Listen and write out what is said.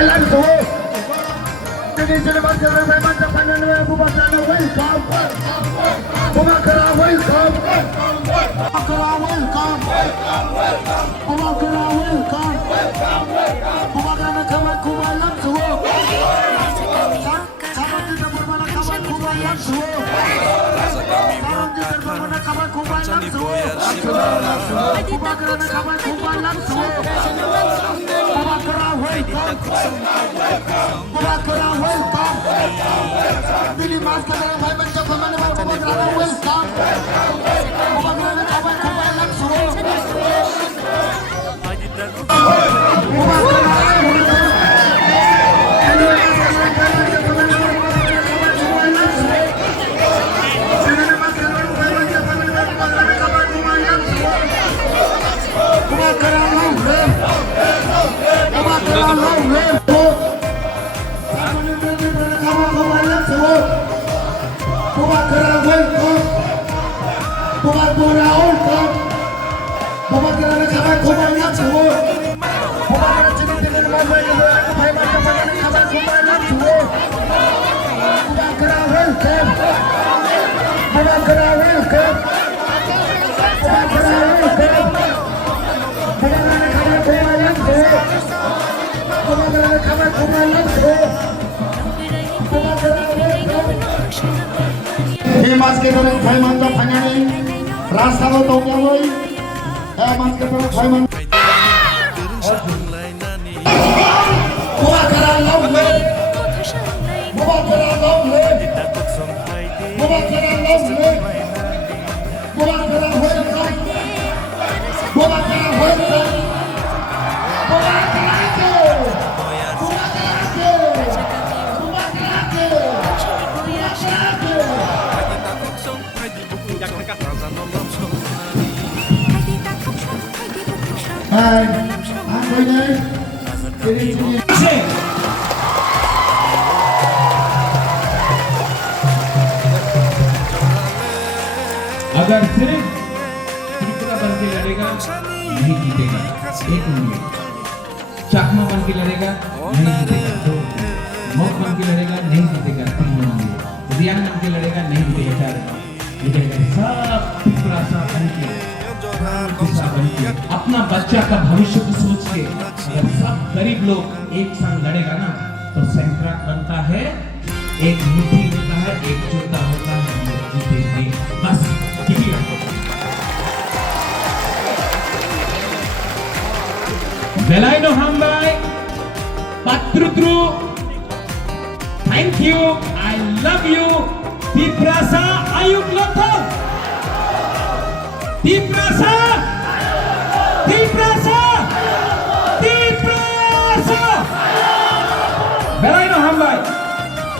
kumailan so. Jadi selepas jalan memang depanan Abu Bakar welcome. Abu Bakar welcome. Abu Bakar welcome. Abu Bakar welcome. Abu Bakar kawan kumailan so. Sahabat kita bermana kawan kumailan so. Sahabat kita bermana kawan kumailan so. Abu Bakar kawan kumailan so. Welcome, welcome. Bili mas ka lang bhai bachcha ko mane welcome. Welcome kawan langsung. Mas kita nak saya mantap hanya ni rasa lo tahu nyaloi. Mas kita nak saya mantap. Buat kerana lo, buat kerana lo, buat kerana lo, buat kerana welcome, buat kerana welcome, buat kerana Hai, aku ini jadi अगर सिर्फ तीसरा बन के लड़ेगा नहीं जीतेगा, एक minute. चकमा बन के लड़ेगा नहीं जीतेगा, दो मिनट। मौत बन के लड़ेगा नहीं जीतेगा, तीन मिनट। रियान बन के लड़ेगा नहीं जीतेगा, चार मिनट। सब तीसरा सा बन के अपना बच्चा का भविष्य को सोच के अगर सब गरीब लोग एक संग लड़ेगा ना तो सैंक्राट बनता है, एक मुट्ठी होता है, एक जोता होता है, जीतेंगे। बस यही है। Belaino Hambai, Patrutru, thank you, I love you, Tiprasa Ayub Lothong, Tiprasa.